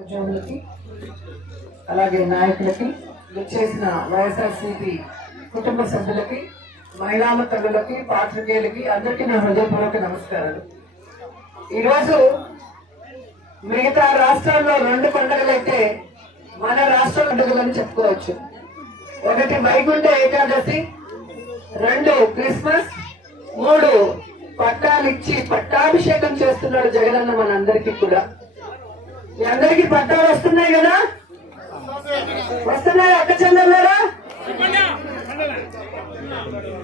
ఉద్యోగులకి అలాగే నాయకులకి చేసిన వైఎస్ఆర్సీపీ కుటుంబ సభ్యులకి మహిళా తల్లులకి పాత్రికేయులకి అందరికీ నా హృదయపూర్వక నమస్కారాలు. ఈరోజు మిగతా రాష్ట్రాల్లో 2 పండుగలైతే మన రాష్ట్ర పండుగలని చెప్పుకోవచ్చు. ఒకటి వైకుంఠ ఏకాదశి, 2 క్రిస్మస్, 3 పట్టాలిచ్చి పట్టాభిషేకం చేస్తున్నాడు జగనన్న మనందరికీ కూడా. మీ అందరికీ పట్టాలు వస్తున్నాయి కదా? వస్తున్నాయి అక్క చెల్లెళ్ళారా?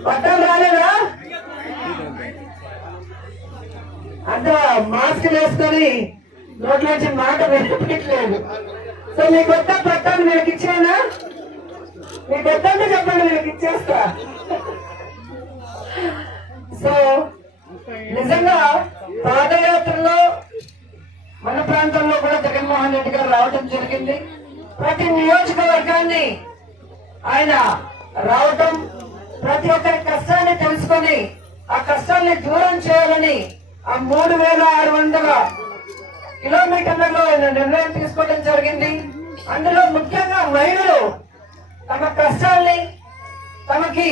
పట్టాలు రాలేదా? అంత మాస్క్ వేసుకొని నోట్లోంచి మాట వినిపించలేదు. సో మీ కొత్త పట్టాలు మీకు ఇచ్చానా? మీ కొత్త చెప్పండి, మీకు ఇచ్చేస్తా. సో నిజంగా పాదయాత్రలో మన ప్రాంతంలో కూడా జగన్మోహన్ రెడ్డి గారు రావడం జరిగింది. ప్రతి నియోజకవర్గాన్ని ఆయన రావటం, ప్రతి ఒక్కరి కష్టాన్ని తెలుసుకొని ఆ కష్టాన్ని దూరం చేయాలని ఆ 3600 కిలోమీటర్లలో ఆయన నిర్ణయం తీసుకోవడం జరిగింది. అందులో ముఖ్యంగా మహిళలు తమ కష్టాల్ని, తమకి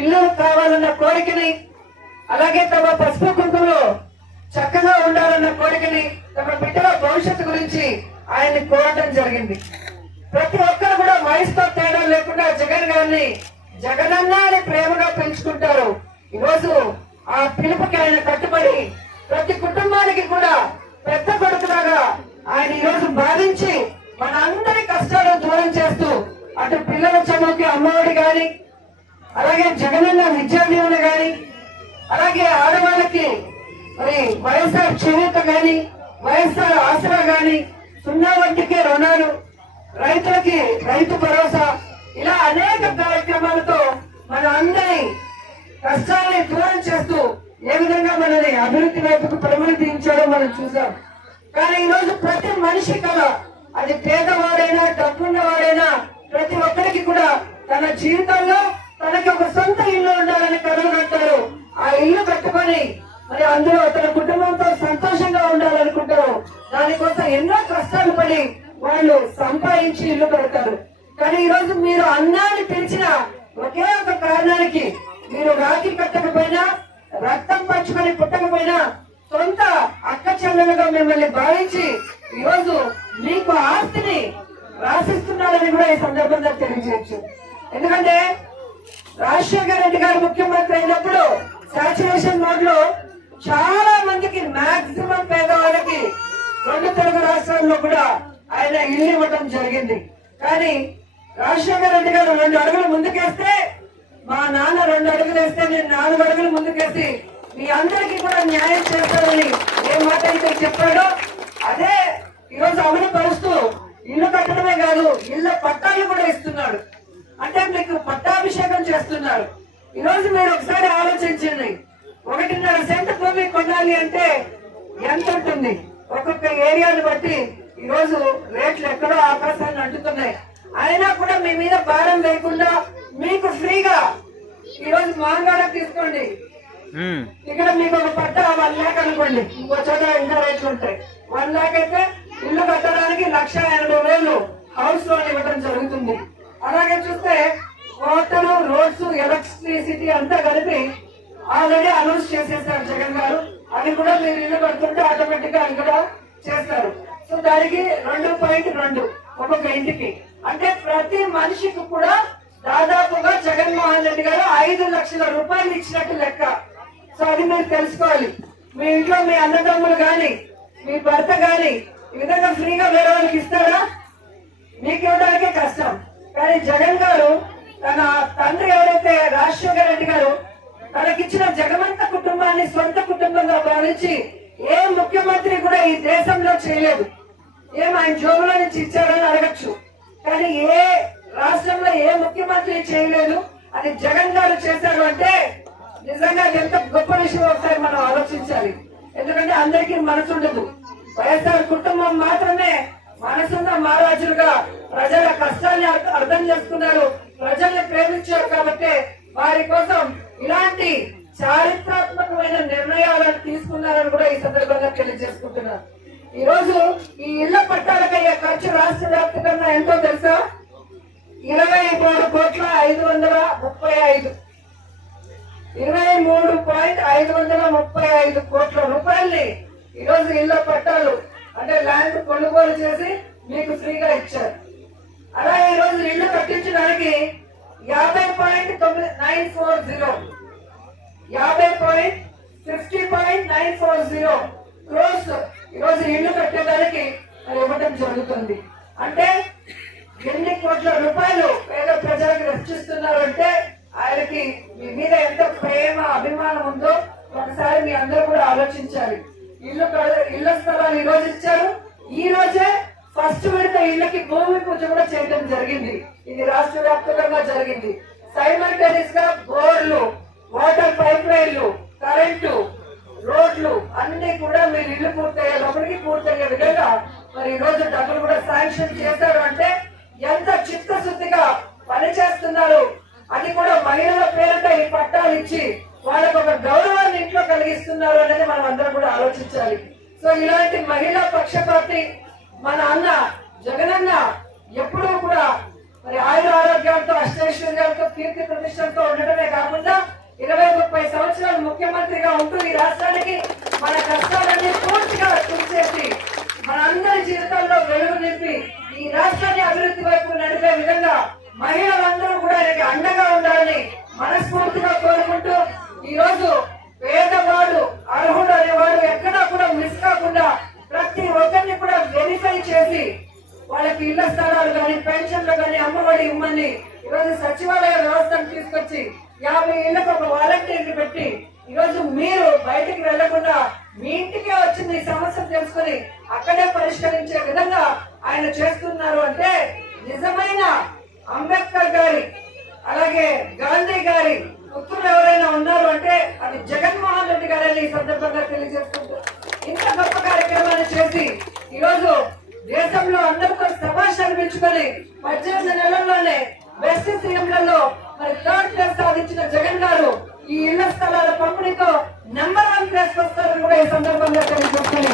ఇల్లు కావాలన్న కోరికని, అలాగే తమ పసుపు కుంకుమలో చక్కగా ఉండాలన్న కోరికని, తమ బిడ్డల భవిష్యత్తు గురించి ఆయన్ని కోరటం జరిగింది. ప్రతి ఒక్కరు కూడా వయసుతో తేడా లేకుండా జగన్ గారిని జగనన్న అని ప్రేమగా పెంచుకుంటారు. ఈరోజు ఆ పిలుపుకి ఆయన కట్టుబడి ప్రతి కుటుంబానికి కూడా పెద్ద కొడుకులాగా ఆయన ఈరోజు భావించి మన అందరి కష్టాలను దూరం చేస్తూ అటు పిల్లల చదువుకి అమ్మఒడి గాని, అలాగే జగనన్న విద్యా దీవెన గాని, అలాగే ఆడవాళ్ళకి మరి వైఎస్ఆర్ చేయూత గాని, వైఎస్ఆర్ ఆసరా గాని, 0 వడ్డీకి రుణాలు, రైతులకి రైతు భరోసా, ఇలా అనేక కార్యక్రమాలతో మన అందరి కష్టాలని దూరం చేస్తూ ఏ విధంగా మనని అభివృద్ధి వైపుకు ప్రవృత్తించాడో మనం చూసాం. కానీ ఈరోజు ప్రతి మనిషి కల, అది పేదవాడైనా డబ్బున్నవాడైనా, ప్రతి ఒక్కరికి కూడా తన జీవితంలో తనకి ఒక సొంత ఇల్లు ఉండాలని కలలు కట్టారు. ఆ ఇల్లు కట్టుకొని మరి అందులో తన కుటుంబంతో సంతోషంగా ఉండాలనుకుంటారు. దానికోసం ఎన్నో కష్టాలు పడి వాళ్ళు సంపాదించి ఇల్లు కడతారు. కానీ ఈరోజు మీరు అన్నాన్ని పిలిచిన ఒకే ఒక కారణానికి, మీరు రాఖీ కట్టకపోయినా, రక్తం పంచుకొని పుట్టకపోయినా, సొంత అక్క చెల్లెలుగా మిమ్మల్ని భావించి ఈరోజు మీకు ఆస్తిని రాసిస్తున్నారని కూడా ఈ సందర్భంగా తెలియజేయచ్చు. ఎందుకంటే రాజశేఖర రెడ్డి గారు ముఖ్యమంత్రి అయినప్పుడు సాచురేషన్ మోడ్ లో చాలా మందికి, మాక్సిమం పేదవాళ్ళకి 2 తెలుగు రాష్ట్రాల్లో కూడా ఆయన ఇల్లు ఇవ్వడం జరిగింది. కానీ రాజశేఖర రెడ్డి గారు 2 అడుగులు ముందుకేస్తే, మా నాన్న 2 అడుగులు వేస్తే నేను 4 అడుగులు ముందుకేసి మీ అందరికీ కూడా న్యాయం చేస్తారని ఏ మాట అయితే చెప్పాడో అదే ఈరోజు అమలు పరుస్తూ ఇల్లు కట్టడమే కాదు, ఇళ్ళ పట్టాలు కూడా ఇస్తున్నాడు. అంటే మీకు పట్టాభిషేకం చేస్తున్నారు. ఈరోజు మీరు ఒకసారి ఆలోచించండి, 1.5 సెంటు భూమి కొనాలి అంటే ఎంత ఉంటుంది? ఒక్కొక్క ఏరియాను బట్టి ఈరోజు రేట్లు ఎక్కడో ఆకాశాన్ని అంటుతున్నాయి. అయినా కూడా మీ మీద భారం లేకుండా మీకు ఫ్రీగా ఈరోజు మాంగాడ తీసుకోండి. ఇక్కడ మీకు ఒక పట్ట 1 లాక్ అనుకోండి, ఇంకో చోట ఇంకా రేట్లు ఉంటాయి. 1 లాక్ అయితే ఇల్లు కట్టడానికి 1,80,000 హౌస్ లోన్ ఇవ్వడం జరుగుతుంది. అలాగే చూస్తే వాటర్, రోడ్స్, ఎలక్ట్రిసిటీ అంతా కలిపి ఆల్రెడీ అనౌన్స్ చేసేసారు జగన్ గారు. అది కూడా మీరు ఇల్లు కడుతుంటే ఆటోమేటిక్ గా అది కూడా చేస్తారు. సో దానికి 2.2 ఒక్కొక్క ఇంటికి, అంటే ప్రతి మనిషికి కూడా దాదాపుగా జగన్మోహన్ రెడ్డి గారు 5 లక్షల రూపాయలు ఇచ్చినట్టు లెక్క. సో అది మీరు తెలుసుకోవాలి. మీ ఇంట్లో మీ అన్నదమ్ములు గాని, మీ భర్త గాని ఈ విధంగా ఫ్రీగా వేరే వాళ్ళకి ఇస్తారా? మీకు ఇవ్వడానికే కష్టం. కానీ జగన్ గారు తన తండ్రి ఎవరైతే రాజశేఖర రెడ్డి గారు తనకిచ్చిన జగమంత కుటుంబాన్ని సొంత కుటుంబంగా భావించి ఏ ముఖ్యమంత్రి కూడా ఈ దేశంలో చేయలేదు. ఏం ఆయన జోబులో నుంచి ఇచ్చారని అడగచ్చు, కానీ ఏ రాష్ట్రంలో ఏ ముఖ్యమంత్రి చేయలేదు. అది జగన్ గారు చేశారు అంటే నిజంగా ఎంత గొప్ప విషయం ఒకసారి మనం ఆలోచించాలి. ఎందుకంటే అందరికీ మనసు ఉండదు. వైఎస్ఆర్ కుటుంబం మాత్రమే మనసున్న మహారాజులుగా ప్రజల కష్టాన్ని అర్థం చేసుకున్నారు, ప్రజల్ని ప్రేమించారు. కాబట్టి వారి కోసం ఇలాంటి చారిత్రాత్మకమైన నిర్ణయాలను తీసుకున్నారని కూడా ఈ సందర్భంగా తెలియజేసుకుంటున్నారు. ఈ రోజు ఈ ఇళ్ల పట్టాలకై 23,535 23,535 కోట్ల రూపాయల్ని ఈరోజు ఇళ్ల పట్టాలు అంటే ల్యాండ్ కొనుగోలు చేసి మీకు ఫ్రీగా ఇచ్చారు. అలా ఈ రోజు ఇళ్లు కట్టించడానికి 50.940 క్రోర్స్ ఈరోజు ఇళ్లు కట్టేదానికి ఇవ్వడం జరుగుతుంది. అంటే ఎన్ని కోట్ల రూపాయలు పేద ప్రజలకు రక్షిస్తున్నారు అంటే ఆయనకి మీ మీద ఎంత ప్రేమ అభిమానం ఉందో ఒకసారి మీ అందరూ కూడా ఆలోచించాలి. ఇళ్ల స్థలాలు ఈ రోజు ఇచ్చారు. ఈ రోజే ఫస్ట్ విడత ఇళ్లకి భూమి పూజ కూడా చేయడం జరిగింది. ఇది రాష్ట్ర వ్యాప్తంగా జరిగింది. సైమల్టేనియస్ గా బోర్లు, వాటర్ పైప్ లైన్లు, కరెంటు, రోడ్లు అన్ని కూడా మీరు ఇల్లు పూర్తయ్యే లోపలికి పూర్తయ్యే విధంగా మరి ఈ రోజు డబ్బులు కూడా శాంక్షన్ చేశారు. అంటే ఎంత చిత్తశుద్ధిగా పనిచేస్తున్నారు. అది కూడా మహిళల పేరిట ఈ పట్టాలు ఇచ్చి వాళ్ళకు ఒక గౌరవాన్ని ఇంట్లో కలిగిస్తున్నారు అనేది మనం అందరం కూడా ఆలోచించాలి. సో ఇలాంటి మహిళా పక్షపాతి మన అన్న జగనన్న ఎప్పుడూ కూడా మరి ఆయుర ఆరోగ్యాలతో, అష్టైశ్వర్యాలతో, కీర్తి ప్రతిష్టలతో ఉండటమే కాకుండా 20-30 సంవత్సరాలు ముఖ్యమంత్రిగా ఉంటూ ఈ రాష్ట్రానికి మన కష్టాలన్నీ పూర్తిగా తుడిచేసి మన అందరి జీవితాల్లో వెలుగు నింపి ఈ రాష్ట్రాన్ని అభివృద్ధి వైపు నడిపే విధంగా మహిళలందరూ కూడా ఆయనకి అండగా ఉండాలని మనస్ఫూర్తిగా కోరుకుంటూ ఈ రోజు పేదవాడు అర్హుడు అనేవాడు ఎక్కడా కూడా మిస్ కాకుండా ప్రతి ఒక్కరిని కూడా వెరిఫై చేసి వాళ్ళకి ఇళ్ల స్థలాలు కానీ, పెన్షన్లు కానీ, అమ్మఒడి ఇమ్మని ఈరోజు సచివాలయ వ్యవస్థను తీసుకొచ్చి 50 ఇళ్లకు ఒక వాలంటీర్ని పెట్టి ఈరోజు మీరు బయటికి వెళ్లకుండా మీ ఇంటికే వచ్చింది ఈ సమస్య తెలుసుకుని అక్కడే పరిష్కరించే విధంగా ఆయన చేస్తున్నారు. అంటే నిజమైన అంబేద్కర్ గారి అలాగే గాంధీ గారి పుత్రులు ఎవరైనా ఉన్నారు అంటే అది జగన్మోహన్ రెడ్డి గారని ఈ సందర్భంగా తెలియజేసుకుంటారు. ఇంత గొప్ప కార్యక్రమాన్ని చేసి ఈరోజు దేశంలో అందరితో శభాష్ అనిపించుకొని 18 నెలల్లోనే బెస్ట్ సీఎంలలో మరి 3rd ప్లేస్ సాధించిన జగన్ గారు ఈ ఇళ్ల స్థలాల పంపిణీతో నంబర్ 1 ప్లేస్ వస్తారని కూడా ఈ సందర్భంగా తెలియజేసుకొని